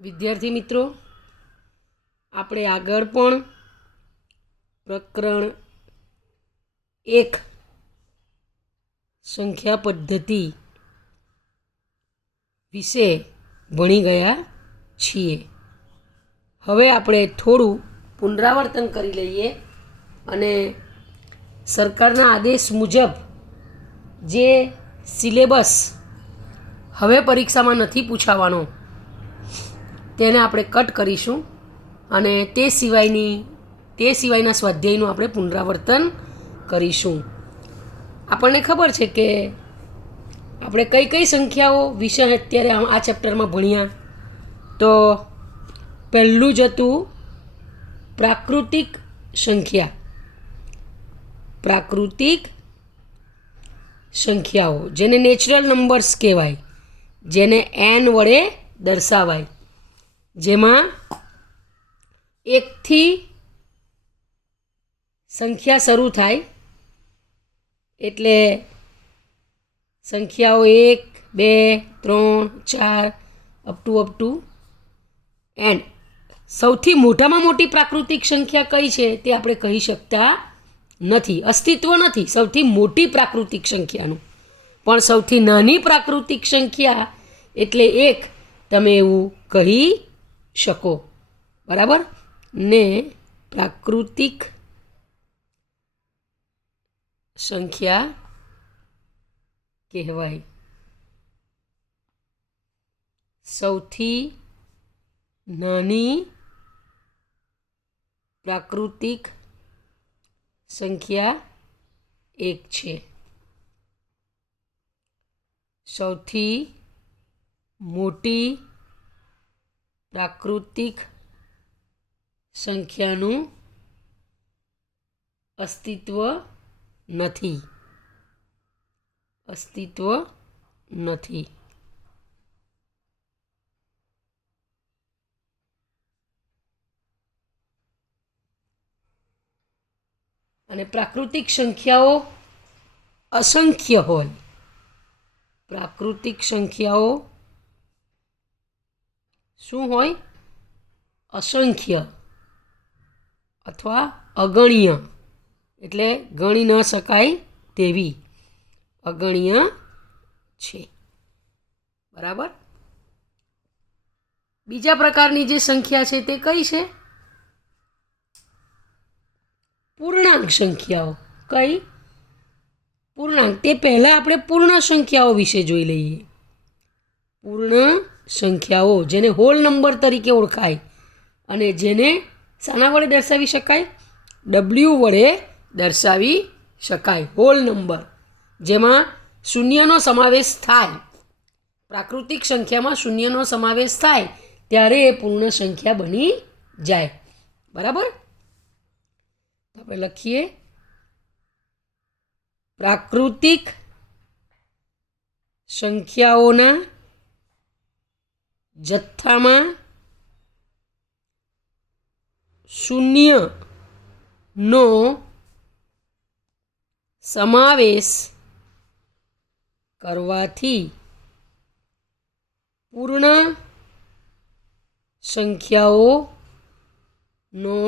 વિદ્યાર્થી મિત્રો, આપણે આગળ પણ પ્રકરણ 1 સંખ્યા પદ્ધતિ વિશે ભણી ગયા છીએ. હવે આપણે થોડું પુનરાવર્તન કરી લઈએ અને સરકારના આદેશ મુજબ જે સિલેબસ હવે પરીક્ષામાં નથી પૂછાવાનો તેને આપણે કટ કરીશું અને તે સિવાયના સ્વાધ્યાયનું આપણે પુનરાવર્તન કરીશું. આપણને ખબર છે કે આપણે કઈ કઈ સંખ્યાઓ વિશે અત્યારે આ ચેપ્ટરમાં ભણ્યા. તો પહેલું જ હતું પ્રાકૃતિક સંખ્યા. પ્રાકૃતિક સંખ્યાઓ જેને નેચરલ નંબર્સ કહેવાય, જેને n વડે દર્શાવાય, જેમાં 1 થી સંખ્યા શરૂ થાય. એટલે સંખ્યાઓ 1, 2, 3, 4 અપ ટુ n. સૌથી મોટામાં મોટી પ્રાકૃતિક સંખ્યા કઈ છે તે આપણે કહી શકતા નથી, અસ્તિત્વ નથી સૌથી મોટી પ્રાકૃતિક સંખ્યાનું. પણ સૌથી નાની પ્રાકૃતિક સંખ્યા એટલે 1 તમે એવું કહી શકો. બરાબર ને? પ્રાકૃતિક સંખ્યા કહેવાય. સૌથી નાની પ્રાકૃતિક સંખ્યા 1 છે. સૌથી મોટી પ્રાકૃતિક સંખ્યાનું અસ્તિત્વ નથી. અને પ્રાકૃતિક સંખ્યાઓ અસંખ્ય હોય. પ્રાકૃતિક સંખ્યાઓ શું હોય? અસંખ્ય અથવા અગણ્ય, એટલે ગણી ન શકાય તેવી, અગણ્ય છે. બરાબર. બીજા પ્રકારની જે સંખ્યા છે તે કઈ છે? પૂર્ણાંક સંખ્યાઓ. કઈ? પૂર્ણાંક. તે પહેલાં આપણે પૂર્ણ સંખ્યાઓ વિશે જોઈ લઈએ. પૂર્ણ સંખ્યાઓ જેને હોલ નંબર તરીકે ઓળખાય અને જેને શાના વડે દર્શાવી શકાય? W વડે દર્શાવી શકાય. હોલ નંબર જેમાં શૂન્યનો સમાવેશ થાય. પ્રાકૃતિક સંખ્યામાં શૂન્યનો સમાવેશ થાય ત્યારે એ પૂર્ણ સંખ્યા બની જાય. બરાબર. આપણે લખીએ પ્રાકૃતિક સંખ્યાઓના જથ્થામાં શૂન્યનો સમાવેશ કરવાથી પૂર્ણ સંખ્યાઓનો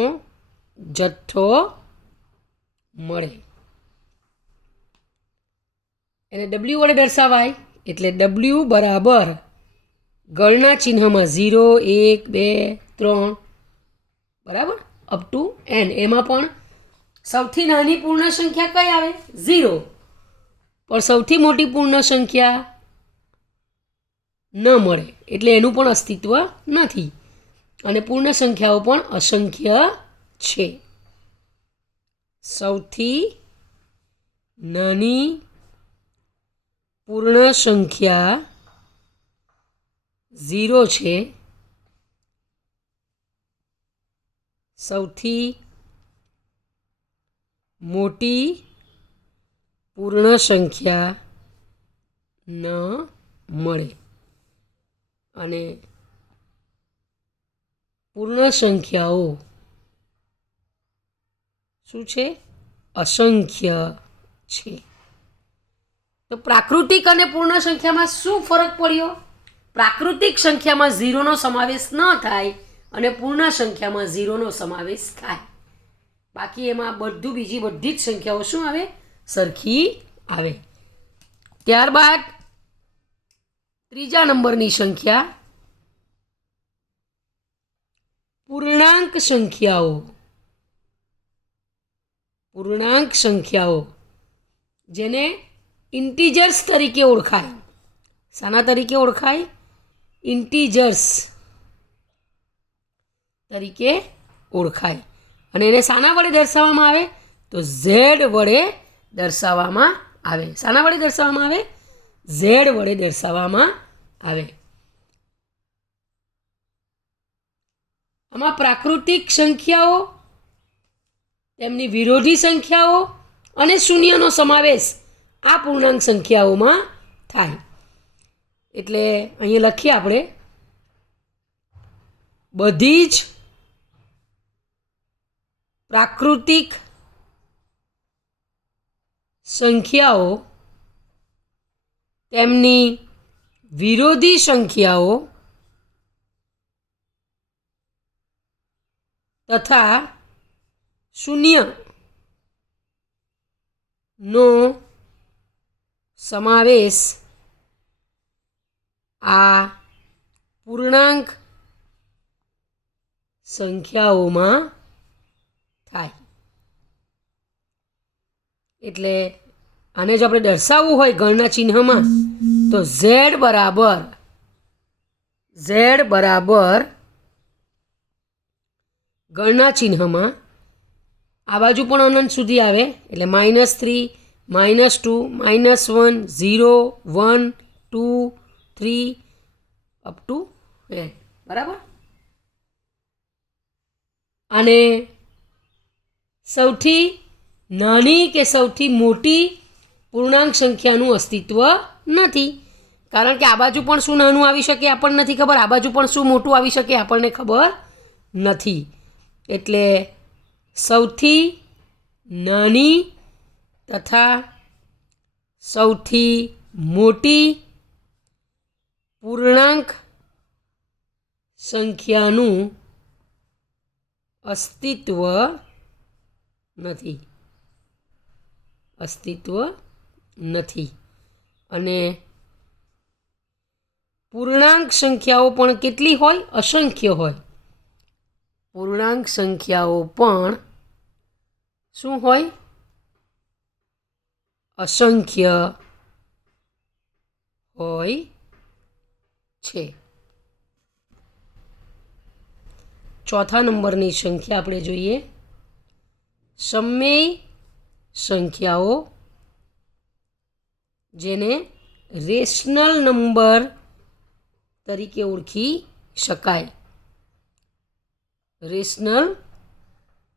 જથ્થો મળે. એને W વડે દર્શાવાય. એટલે W બરાબર ગણના ચિહ્નમાં 0, 1, 2, 3 બરાબર અપ ટુ n. એમાં પણ સૌથી નાની પૂર્ણ સંખ્યા કઈ આવે? 0. પણ સૌથી મોટી પૂર્ણ સંખ્યા ન મળે એટલે એનું પણ અસ્તિત્વ નથી. અને પૂર્ણ સંખ્યાઓ પણ અસંખ્ય છે. સૌથી નાની પૂર્ણ સંખ્યા 0 છે. સૌથી મોટી પૂર્ણ સંખ્યા ન મળે. અને પૂર્ણ સંખ્યાઓ શું છે? અસંખ્ય છે. તો પ્રાકૃતિક અને પૂર્ણ સંખ્યામાં શું ફરક પડ્યો? પ્રાકૃતિક સંખ્યામાં ઝીરોનો સમાવેશ ન થાય અને પૂર્ણ સંખ્યામાં ઝીરોનો સમાવેશ થાય. બાકી એમાં બીજી બધી જ સંખ્યાઓ શું આવે? સરખી આવે. ત્યારબાદ ત્રીજા નંબરની સંખ્યા પૂર્ણાંક સંખ્યાઓ. પૂર્ણાંક સંખ્યાઓ જેને ઇન્ટીજર્સ તરીકે ઓળખાય. શાના તરીકે ઓળખાય? ઇન્ટીજર્સ તરીકે ઓળખાય. અને એને શાના વડે દર્શાવવામાં આવે? તો ઝેડ વડે દર્શાવવામાં આવે. શાના વડે દર્શાવવામાં આવે? ઝેડ વડે દર્શાવવામાં આવે. આમાં પ્રાકૃતિક સંખ્યાઓ, તેમની વિરોધી સંખ્યાઓ અને શૂન્યનો સમાવેશ આ પૂર્ણાંક સંખ્યાઓમાં થાય. એટલે અહીંયા લખીએ આપણે, બધી જ પ્રાકૃતિક સંખ્યાઓ તેમની વિરોધી સંખ્યાઓ તથા શૂન્યનો સમાવેશ આ પૂર્ણાંક સંખ્યાઓમાં થાય. એટલે આને જો આપણે દર્શાવવું હોય ગણના ચિહ્નમાં તો ઝેડ બરાબર ગણના ચિહ્નમાં આ બાજુ પણ અનંત સુધી આવે એટલે -3, -2, -1, 0, 1, 2, 3 અપ ટુ n. બરાબર. અને સૌથી નાની કે સૌથી મોટી પૂર્ણાંક સંખ્યાનું અસ્તિત્વ નથી. કારણ કે આ બાજુ પણ શું નાનું આવી શકે આપણને નથી ખબર, આ બાજુ પણ શું મોટું આવી શકે આપણને ખબર નથી. એટલે સૌથી નાની તથા સૌથી મોટી પૂર્ણાંક સંખ્યાનું અસ્તિત્વ નથી. અને પૂર્ણાંક સંખ્યાઓ પણ કેટલી હોય? અસંખ્ય હોય. પૂર્ણાંક સંખ્યાઓ પણ શું હોય? અસંખ્ય હોય છે. ચોથા નંબરની સંખ્યા આપણે જોઈએ, સમમેય સંખ્યાઓ જેને રેશનલ નંબર તરીકે ઓળખી શકાય. રેશનલ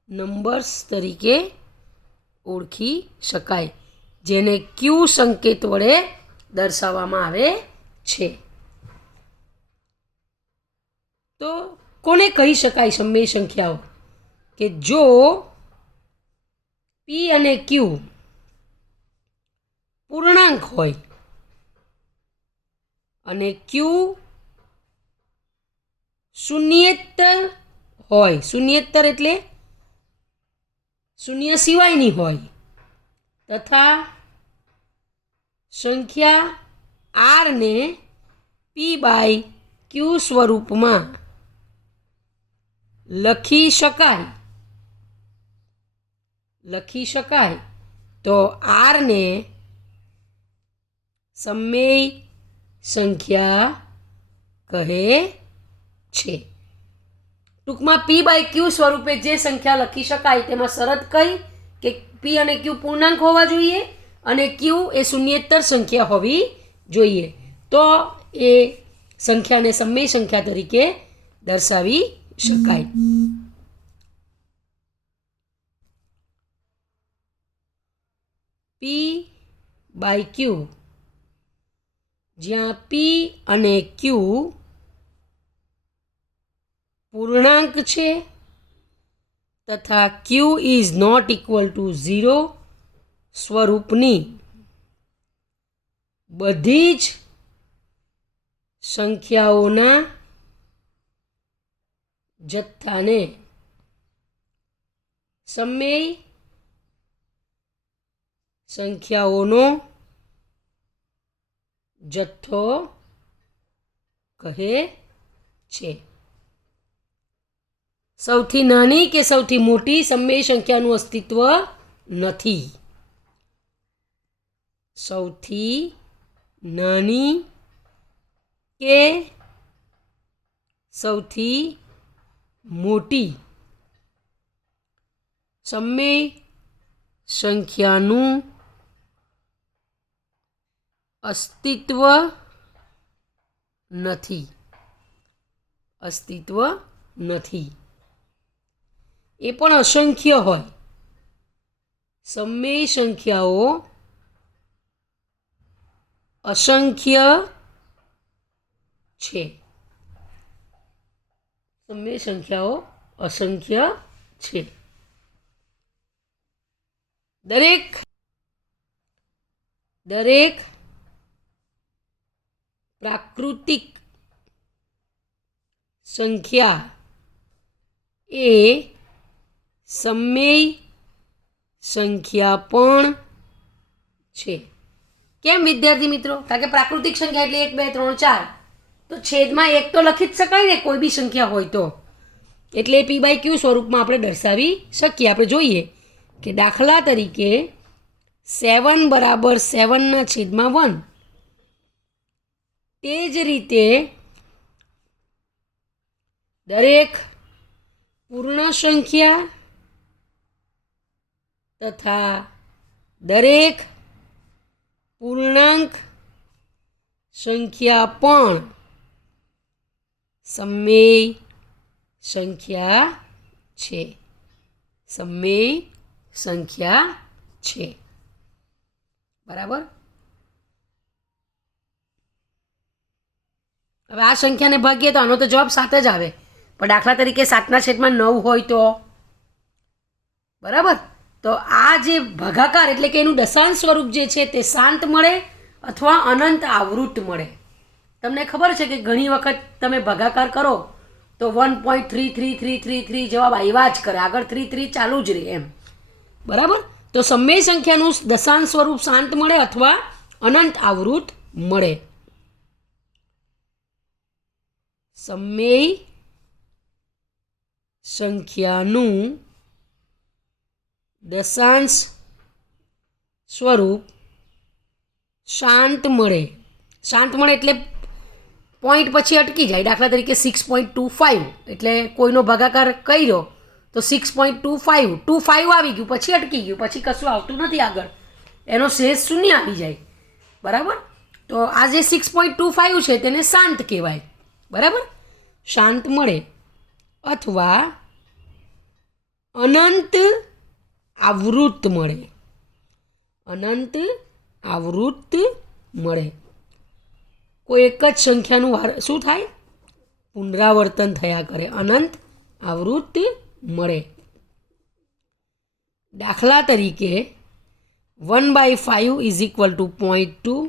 નંબર્સ તરીકે ઓળખી શકાય, જેને ક્યુ સંકેત વડે દર્શાવવામાં આવે છે. તો કોને કહી શકાય સમમેય સંખ્યાઓ? કે જો પી અને ક્યુ પૂર્ણાંક હોય અને ક્યુ શૂન્યેતર હોય. શૂન્યેતર એટલે શૂન્ય સિવાયની હોય, તથા સંખ્યા આરને P/Q સ્વરૂપમાં લખી શકાય તો આરને સમમેય સંખ્યા કહે છે. ટૂંકમાં P/Q સ્વરૂપે જે સંખ્યા લખી શકાય તેમાં શરત કઈ કે P અને Q પૂર્ણાંક હોવા જોઈએ અને Q એ શૂન્યેતર સંખ્યા હોવી જોઈએ, તો એ સંખ્યાને સમમેય સંખ્યા તરીકે દર્શાવી શકાય. P/Q જ્યાં P અને Q પૂર્ણાંક છે તથા Q is not equal to 0 સ્વરૂપની બધી જ સંખ્યાઓના જથ્થાને સમમેય સંખ્યાઓનો જથ્થો કહે છે. સૌથી નાની કે સૌથી મોટી સમમેય સંખ્યાનું અસ્તિત્વ નથી. સૌથી નાની કે સૌથી મોટી સમમેય સંખ્યાનું અસ્તિત્વ નથી. અસ્તિત્વ નથી. એ પણ અસંખ્ય હોય. સમમેય સંખ્યાઓ અસંખ્ય છે. સમમેય સંખ્યાઓ અસંખ્ય છે. દરેક પ્રાકૃતિક સંખ્યા એ સમમેય સંખ્યા પણ છે. કેમ વિદ્યાર્થી મિત્રો? કારણ કે પ્રાકૃતિક સંખ્યા એટલે 1 2 3 4, તો છેદમાં 1 તો લખી જ શકાય ને કોઈ બી સંખ્યા હોય તો. એટલે p/q સ્વરૂપમાં આપણે દર્શાવી શકીએ. આપણે જોઈએ કે દાખલા તરીકે 7 બરાબર 7 છેદમાં 1. તે જ રીતે દરેક પૂર્ણ સંખ્યા તથા દરેક પૂર્ણાંક સંખ્યા પણ સમમેય સંખ્યા છે. સમમેય સંખ્યા છે. બરાબર. હવે આ સંખ્યાને ભાગીએ તો આનો તો જવાબ 7 જ આવે. પણ દાખલા તરીકે 7/9 હોય તો બરાબર. તો આ જે ભાગાકાર એટલે કે એનું દશાંશ સ્વરૂપ જે છે તે શાંત મળે અથવા અનંત આવૃત મળે. તમને ખબર છે કે ઘણી વખત તમે ભાગાકાર કરો તો 1.33333 જવાબ આવ્યા જ કરે, આગળ 3 ચાલુ જ રહે એમ. બરાબર. તો સમમેય સંખ્યાનું દશાંશ સ્વરૂપ શાંત મળે અથવા અનંત આવૃત મળે. સમમેય સંખ્યાનું દશાંશ સ્વરૂપ શાંત મળે. શાંત મળે એટલે પોઈન્ટ પછી અટકી જાય. દાખલા તરીકે 6.25 એટલે કોઈનો ભાગાકાર કર્યો તો 6.25 આવી ગયું, પછી અટકી ગયું, પછી કશું આવતું નથી આગળ, એનો શેષ શૂન્ય આવી જાય. બરાબર. તો આ જે 6.25 છે તેને શાંત કહેવાય. બરાબર. શાંત મળે અથવા અનંત આવૃત મળે. અનંત આવૃત મળે. કોઈ એક જ સંખ્યાનું શું થાય? પુનરાવર્તન થયા કરે. અનંત આવૃત મળે. દાખલા તરીકે 1/5 is equal to 0.2,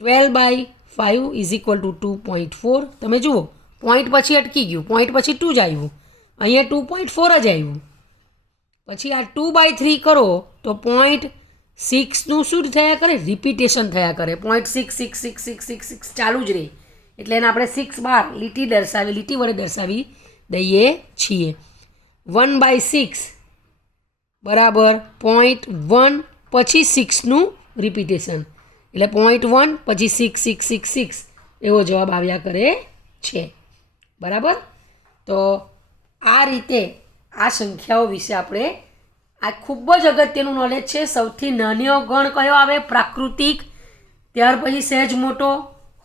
12/5 is equal to 2.4. તમે જુઓ પોઈન્ટ પછી અટકી ગયું, પોઈન્ટ પછી 2 જ આવ્યું, અહીંયા 2.4 જ આવ્યું. પછી આ 2/3 કરો તો 0.6નું શું થયા કરે? રિપીટેશન થયા કરે. 0.66666 ચાલુ જ રહે. એટલે એને આપણે 6 બાર લીટી વડે દર્શાવી દઈએ છીએ. 1/6 બરાબર 0.1 પછી 6નું રિપીટેશન, એટલે 0.1 પછી 6666 એવો જવાબ આવ્યા કરે છે. બરાબર. તો આ રીતે આ સંખ્યાઓ વિશે આપણે, આ ખૂબ જ અગત્યનું નોલેજ છે. સૌથી નાનો ગણ કયો આવે? પ્રાકૃતિક. ત્યાર પછી સહેજ મોટો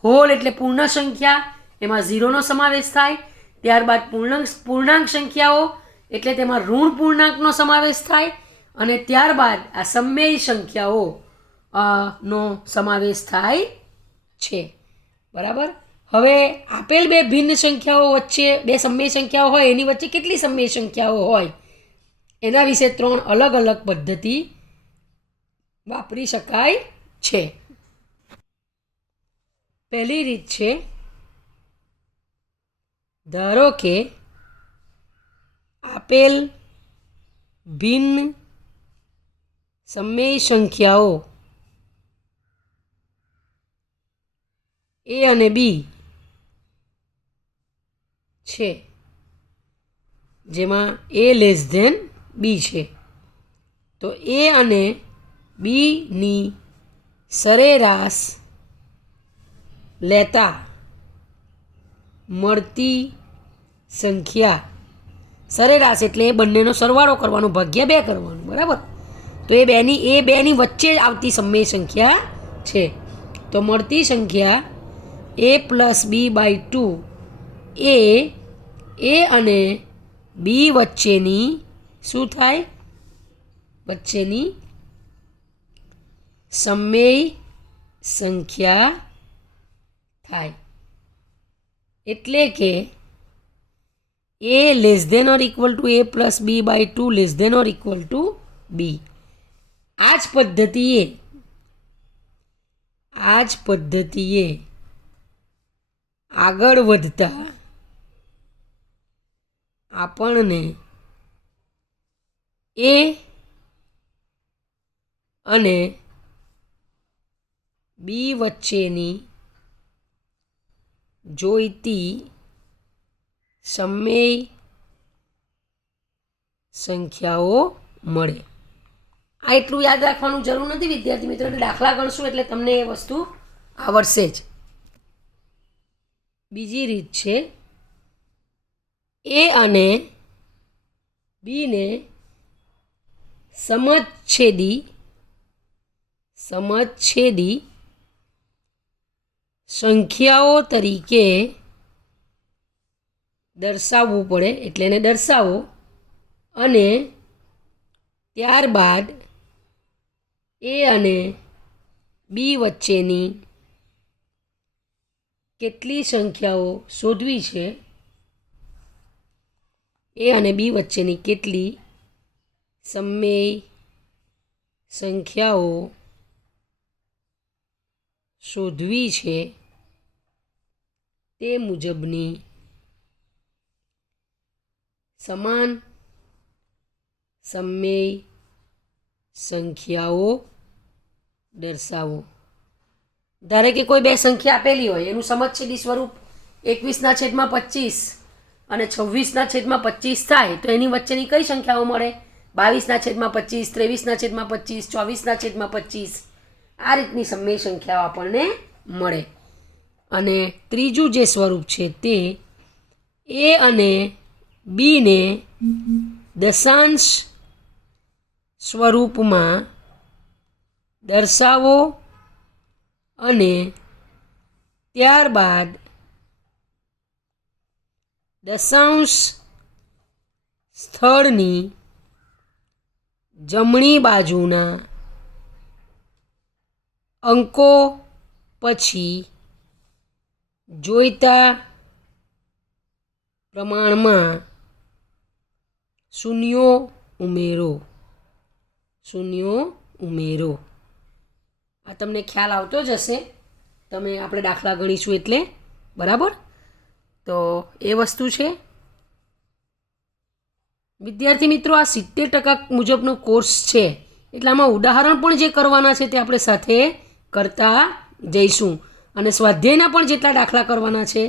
હોલ એટલે પૂર્ણ સંખ્યા, એમાં 0નો સમાવેશ થાય. ત્યારબાદ પૂર્ણાંક સંખ્યાઓ એટલે તેમાં ઋણ પૂર્ણાંકનો સમાવેશ થાય. અને ત્યારબાદ આ સમમેય સંખ્યાઓ નો સમાવેશ થાય છે. બરાબર. હવે આપેલ બે ભિન્ન સંખ્યાઓ વચ્ચે, બે સમમેય સંખ્યાઓ હોય એની વચ્ચે કેટલી સમમેય સંખ્યાઓ હોય એના વિશે 3 અલગ અલગ પદ્ધતિ વાપરી શકાય છે. પહેલી રીત છે, ધારો કે આપેલ ભિન્ન સમય સંખ્યાઓ એ અને બી છે, જેમાં એ લેસ ધેન બી છે, તો એ અને બીની સરેરાશ લેતા મળતી સંખ્યા, સરેરાશ એટલે એ બંનેનો સરવાળો કરવાનો, ભાગ્યા 2 કરવાનું, બરાબર. તો એ બેની વચ્ચે આવતી સમય સંખ્યા છે. તો મળતી સંખ્યા a+b/2 એ અને બી વચ્ચેની શું થાય? વચ્ચેની સમય સંખ્યા થાય. એટલે કે a less than or equal to a+b/2 less than or equal to B. આ જ પદ્ધતિએ આગળ વધતા આપણને એ અને બી વચ્ચેની જોઈતી સમય સંખ્યાઓ મળે. આ એટલું યાદ રાખવાનું જરૂર નથી વિદ્યાર્થી મિત્રો, એટલે દાખલા ગણશું એટલે તમને એ વસ્તુ આવડશે જ. બીજી રીત છે, એ અને બીને સમછેદી સંખ્યાઓ તરીકે દર્શાવવું પડે, એટલે એને દર્શાવો અને ત્યારબાદ એ અને બી વચ્ચેની કેટલી સંખ્યાઓ શોધવી છે, એ અને બી વચ્ચેની કેટલી સમય સંખ્યાઓ શોધવી છે તે મુજબની સમાન સમય સંખ્યાઓ દર્શાવો. ધારે કે કોઈ બે સંખ્યા આપેલી હોય, એનું સમછેદી સ્વરૂપ 21/25 અને 26/25 થાય, તો એની વચ્ચેની કઈ સંખ્યાઓ મળે? 22/25, 23/25, 24/25. આ રીતની સમય સંખ્યાઓ આપણને મળે. અને ત્રીજું જે સ્વરૂપ છે તે એ અને બીને દશાંશ સ્વરૂપમાં દર્શાવો અને ત્યારબાદ દશાંશ સ્થળની જમણી બાજુના અંકો પછી જોઈતા પ્રમાણમાં શૂન્યો ઉમેરો. આ તમને ખ્યાલ આવતો જ હશે, આપણે દાખલા ગણીશું એટલે, બરાબર. તો એ વસ્તુ છે વિદ્યાર્થી મિત્રો. આ 70% મુજબનો કોર્સ છે, એટલે આમાં ઉદાહરણ પણ જે કરવાના છે તે આપણે સાથે કરતા જઈશું, અને સ્વાધ્યાયના પણ જેટલા દાખલા કરવાના છે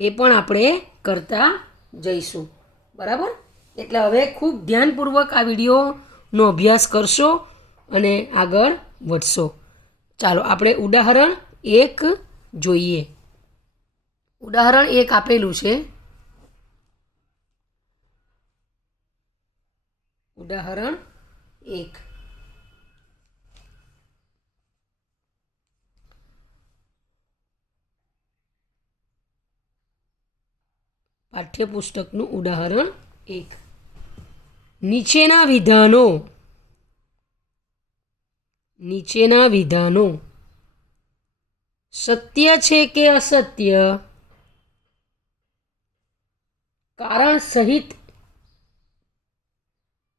એ પણ આપણે કરતા જઈશું, બરાબર. એટલે હવે ખૂબ ધ્યાનપૂર્વક આ વિડીયોનો અભ્યાસ કરશો અને આગળ વધશો. ચાલો આપણે ઉદાહરણ 1 જોઈએ. ઉદાહરણ 1 આપેલું છે. ઉદાહરણ 1. પાઠ્યપુસ્તકનું ઉદાહરણ 1. નીચેના વિધાનો સત્ય છે કે અસત્ય કારણ સહિત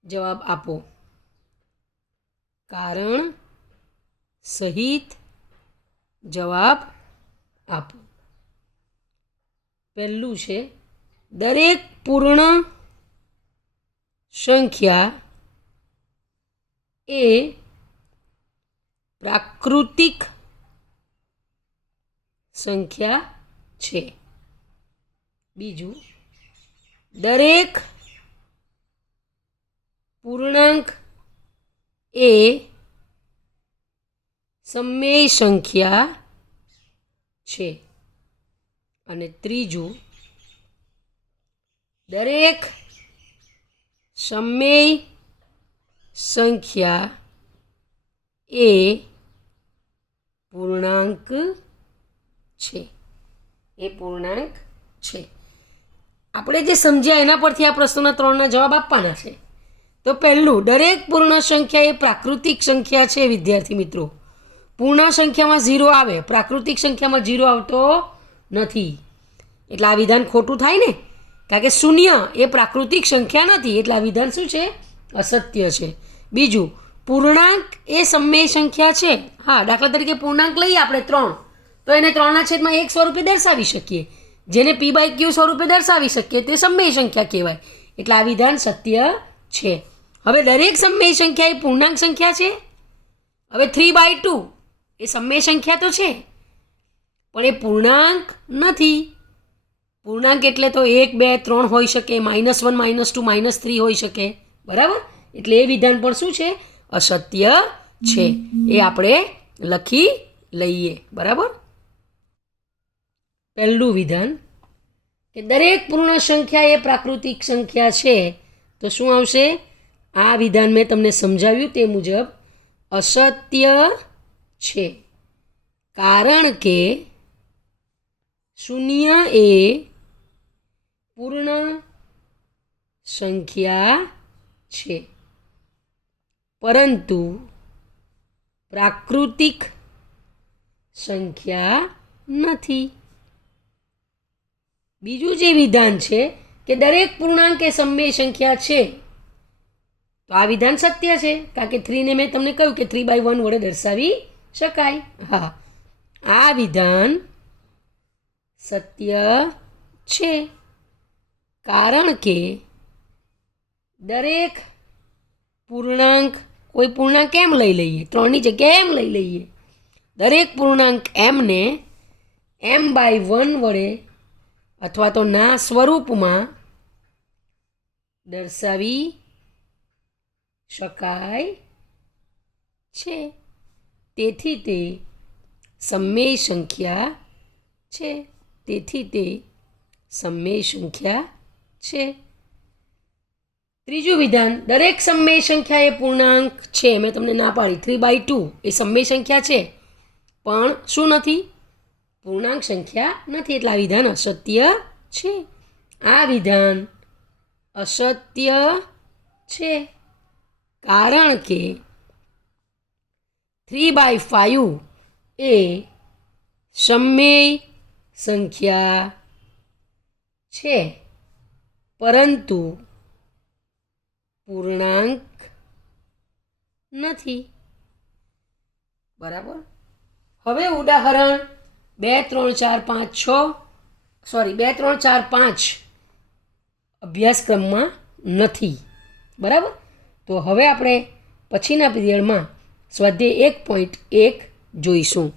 જવાબ આપો. કારણ સહિત જવાબ આપો. પહેલું છે દરેક પૂર્ણ સંખ્યા એ પ્રાકૃતિક સંખ્યા છે. બીજું, દરેક પૂર્ણાંક એ સમમેય સંખ્યા છે. અને ત્રીજું, દરેક સમમેય સંખ્યા એ પૂર્ણાંક છે. એ પૂર્ણાંક છે. આપણે જે સમજ્યા એના પરથી આ પ્રશ્નોના 3ના જવાબ આપવાના છે. તો પહેલું, દરેક પૂર્ણ સંખ્યા એ પ્રાકૃતિક સંખ્યા છે. વિદ્યાર્થી મિત્રો, પૂર્ણ સંખ્યામાં 0 આવે, પ્રાકૃતિક સંખ્યામાં 0 આવતો નથી. એટલે આ વિધાન ખોટું થાય ને, કારણ કે 0 એ પ્રાકૃતિક સંખ્યા નથી, એટલે આ વિધાન શું છે? અસત્ય છે. બીજું, પૂર્ણાંક એ સમમેય સંખ્યા છે. હા, દાખલા તરીકે પૂર્ણાંક લઈએ આપણે 3, તો એને 3/1 સ્વરૂપે દર્શાવી શકીએ. જેને p/q સ્વરૂપે દર્શાવી શકીએ તે સમમેય સંખ્યા કહેવાય. એટલે આ વિધાન સત્ય છે. હવે દરેક સમમેય સંખ્યા એ પૂર્ણાંક સંખ્યા છે. હવે 3/2 એ સમમેય સંખ્યા તો છે, પણ એ પૂર્ણાંક નથી. પૂર્ણાંક એટલે તો 1, 2, 3 હોઈ શકે, -1, -2, -3 હોઈ શકે. બરાબર? એટલે એ વિધાન પણ શું છે? અસત્ય છે. એ આપણે લખી લઈએ. બરાબર? પહેલું વિધાન કે દરેક પૂર્ણ સંખ્યા એ પ્રાકૃતિક સંખ્યા છે, તો શું આવશે? આ વિધાન મેં તમને સમજાવ્યું તે મુજબ અસત્ય છે. કારણ કે 0 એ પૂર્ણ સંખ્યા છે, પરંતુ પ્રાકૃતિક સંખ્યા નથી. બીજું જે વિધાન છે કે દરેક પૂર્ણાંક એ સમમેય સંખ્યા છે, તો આ વિધાન સત્ય છે, કારણ કે 3ને મેં તમને કહ્યું કે 3/1 વડે દર્શાવી શકાય. હા, આ વિધાન સત્ય છે. કારણ કે દરેક પૂર્ણાંક, કોઈ પૂર્ણાંક એમ લઈ લઈએ, 3ની જગ્યાએ એમ લઈ લઈએ, દરેક પૂર્ણાંક એમને m/1 વડે અથવા તો ના સ્વરૂપમાં દર્શાવી શકાય છે. તેથી તે સમમેય સંખ્યા છે. તેથી તે સમમેય સંખ્યા છે. ત્રીજું વિધાન, દરેક સમમેય સંખ્યા એ પૂર્ણાંક છે. મેં તમને ના પાડી, 3/2 એ સમમેય સંખ્યા છે, પણ શું નથી? પૂર્ણાંક સંખ્યા નથી. એટલે આ વિધાન અસત્ય છે. આ વિધાન અસત્ય છે. કારણ કે 3/5 એ સમમેય સંખ્યા છે, પરંતુ પૂર્ણાંક નથી. બરાબર? હવે ઉદાહરણ 2, 3, 4, 5, 6 2, 3, 4, 5 અભ્યાસક્રમમાં નથી. બરાબર? તો હવે આપણે પછીના પીરિયડમાં સ્વાધ્યાય 1.1 જોઈશું.